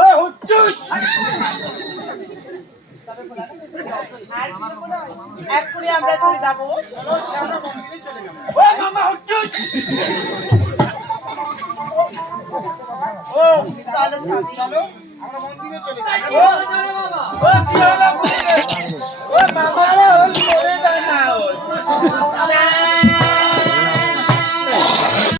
ওই হুট্টুস এক্ষুনি আমরা চলে যাবো। চলো শ্যামা মন্দিরে চলে যাবো। ওই মামা হুট্টুস ও চলো স্বামী। চলো আমরা মন্দিরে চলে যাবো। ও কি হলো? ওই মামা